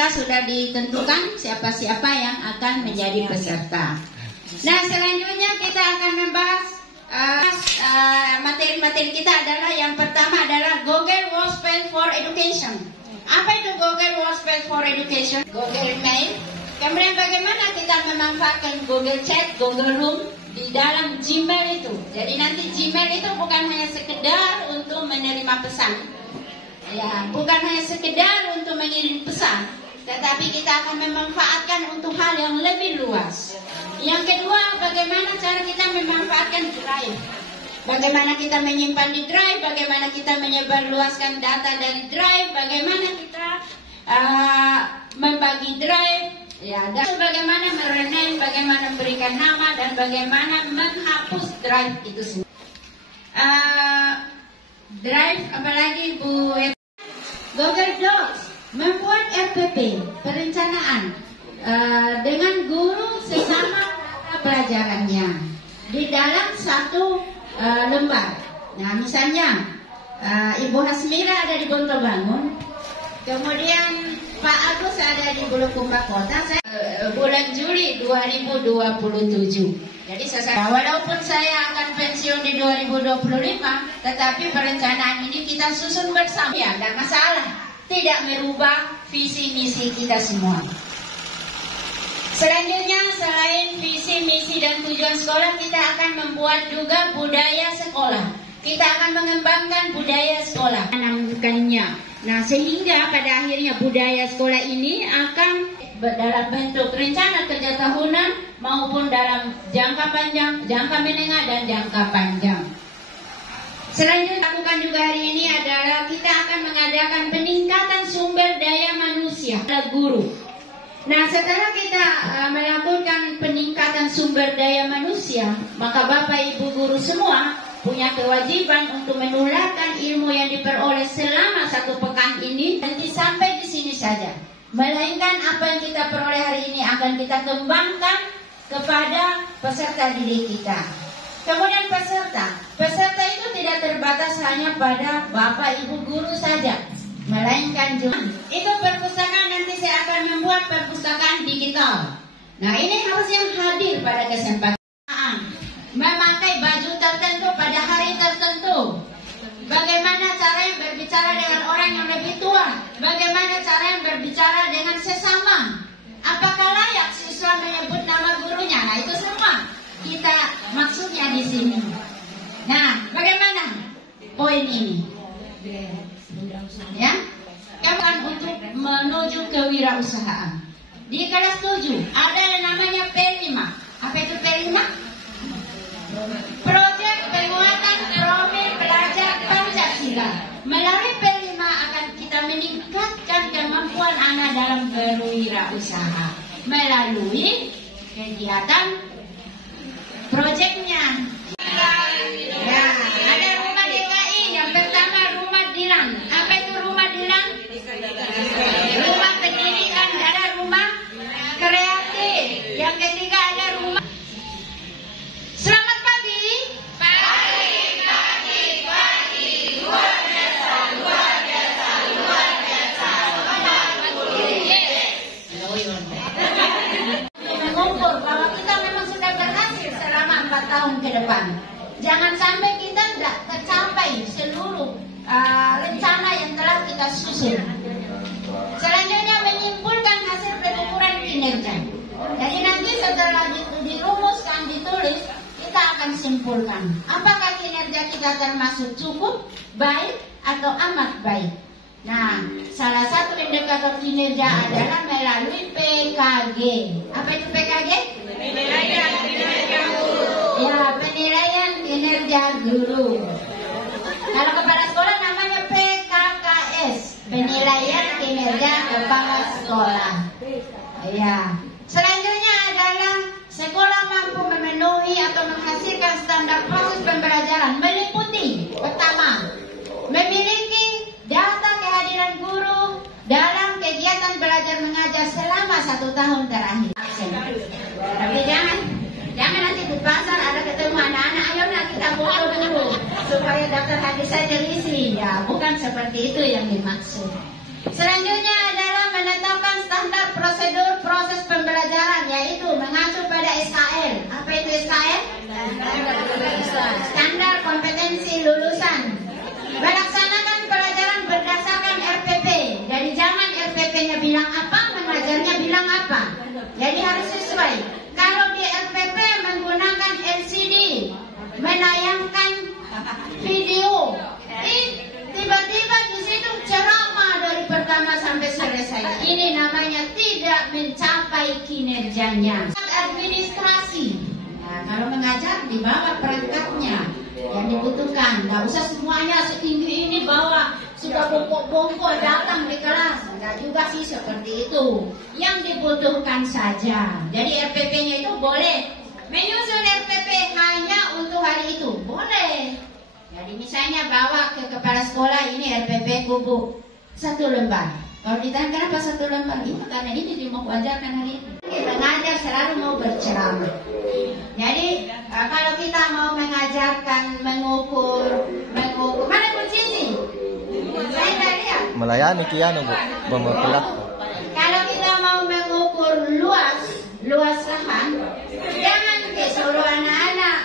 SK sudah ditentukan siapa-siapa yang akan menjadi peserta. Nah, selanjutnya kita akan membahas materi-materi kita adalah yang pertama adalah Google Workspace for Education. Apa itu Google Workspace for Education? Google Mail. Kemudian bagaimana kita memanfaatkan Google Chat, Google Room di dalam Gmail itu. Jadi nanti Gmail itu bukan hanya sekedar untuk menerima pesan, ya, bukan hanya sekedar untuk mengirim pesan, tetapi kita akan memanfaatkan untuk hal yang lebih luas. Yang kedua, bagaimana cara kita memanfaatkan Drive. Bagaimana kita menyimpan di Drive, bagaimana kita menyebarluaskan data dari Drive, bagaimana kita membagi Drive, ya, dan bagaimana merename, bagaimana memberikan nama, dan bagaimana menghapus Drive itu semua. Drive, apalagi Bu, Google Docs, membuat RPP, perencanaan dengan guru sesama pelajarannya di dalam satu lembar. Nah, misalnya Ibu Hasmira ada di Bonto Bangun, kemudian Pak Agus ada di Bulukumba Kota. Saya bulan Juli 2027. Jadi walaupun saya akan pensiun di 2025, tetapi perencanaan ini kita susun bersama, ya, tidak masalah. Tidak merubah visi misi kita semua. Selanjutnya, selain visi misi dan tujuan sekolah, kita akan membuat juga budaya sekolah. Kita akan mengembangkan budaya sekolah, menanamkannya. Nah, sehingga pada akhirnya budaya sekolah ini akan dalam bentuk rencana kerja tahunan maupun dalam jangka panjang, jangka menengah, dan jangka panjang. Selanjutnya lakukan juga hari ini adalah kita akan mengadakan peningkatan sumber daya manusia guru. Nah, setelah kita melakukan peningkatan sumber daya manusia, maka Bapak Ibu guru semua punya kewajiban untuk menularkan ilmu yang diperoleh selama 1 pekan ini, nanti sampai di sini saja. Melainkan apa yang kita peroleh hari ini akan kita kembangkan kepada peserta didik kita. Kemudian peserta itu tidak terbatas hanya pada Bapak Ibu guru saja, melainkan juga itu perpustakaan. Nanti saya akan membuat perpustakaan digital. Nah, ini harus yang hadir pada kesempatan, memakai baju tertentu pada hari tertentu. Bagaimana cara yang berbicara dengan orang yang lebih tua? Bagaimana cara yang berbicara dengan sesama? Apakah layak siswa menyebut nama gurunya? Nah, itu semua kita maksudnya di sini. Nah, bagaimana poin ini? Ya, kapan untuk menuju kewirausahaan. Di kelas 7 ada yang namanya P5. Apa itu P5? Proyek penguatan profil pelajar Pancasila. Melalui P5 akan kita meningkatkan kemampuan anak dalam berwirausaha melalui kegiatan proyeknya. Ya, ada rumah DKI. Yang pertama rumah Dilan. Apa itu rumah Dilan? Rumah pendidikan. Ada rumah kreatif. Yang ketiga ada rumah. Selamat pagi. Pagi. Luar biasa. Mengukur bahwa kita memang sudah berhasil selama 4 tahun ke depan. Jangan sampai kita tidak tercapai seluruh rencana yang telah kita susun. Selanjutnya menyimpulkan hasil pengukuran kinerja. Jadi nanti setelah dirumuskan, ditulis, kita akan simpulkan apakah kinerja kita termasuk cukup, baik, atau amat baik. Nah, salah satu indikator kinerja adalah melalui PKG. Apa itu PKG? Penilaian kinerja guru. Ya, penilaian kinerja guru. Kalau kepala sekolah namanya PKKS, penilaian kinerja kepala sekolah. Ya. Selanjutnya adalah sekolah mampu memenuhi atau menghasilkan standar proses pembelajaran, meliputi pertama, memiliki data kehadiran guru dalam kegiatan belajar mengajar selama 1 tahun terakhir. Tapi jangan nanti di pasar ada ketemu anak-anak, ayo nak kita foto dulu supaya daftar hadir saja isi. Ya, bukan seperti itu yang dimaksud. Selanjutnya adalah menetapkan kompetensi lulusan. Melaksanakan pelajaran berdasarkan RPP. Jadi jangan RPP-nya bilang apa, mengajarnya bilang apa. Jadi harus sesuai. Kalau di RPP menggunakan LCD, menayangkan video, tiba-tiba di situ ceramah dari pertama sampai selesai. Ini namanya tidak mencapai kinerjanya. Administrasi. Nah, kalau mengajar di bawah perangkatnya yang dibutuhkan. Nggak usah semuanya setinggi ini bawa sudah bongkok-bongkok datang di kelas. Nggak juga sih seperti itu. Yang dibutuhkan saja. Jadi RPP-nya itu boleh menyusun RPP hanya untuk hari itu. Boleh. Jadi misalnya bawa ke kepala sekolah ini RPP kubu 1 lembar. Kalau ditanya kenapa 1 lembar? Ini karena ini mau ajarkan hari ini. Kita ngajar selalu mau berceramah. Jadi kalau kita mau mengajarkan mengukur mana kunci sih? Saya nggak lihat. Melayani kiano Bu, memperlah. Kalau kita mau mengukur luas lahan, jangan suruh anak-anak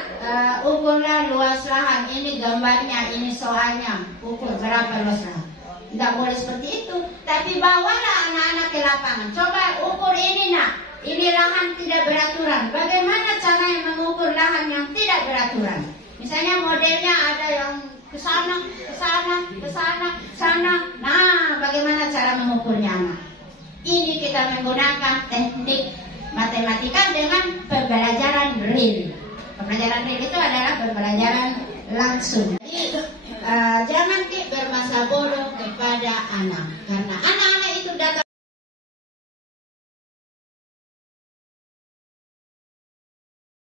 ukurlah luas lahan. Ini gambarnya, ini soalnya, ukur berapa luas lahan. Tidak boleh seperti itu. Tapi bawalah anak-anak ke lapangan. Coba ukur ini nak. Ini lahan tidak beraturan. Bagaimana cara yang mengukur lahan yang tidak beraturan? Misalnya modelnya ada yang ke sana, ke sana, ke sana, sana. Nah, bagaimana cara mengukurnya anak? Ini kita menggunakan teknik matematika dengan pembelajaran real. Pembelajaran real itu adalah pembelajaran langsung. Jadi, jangan bermasa bodoh kepada anak.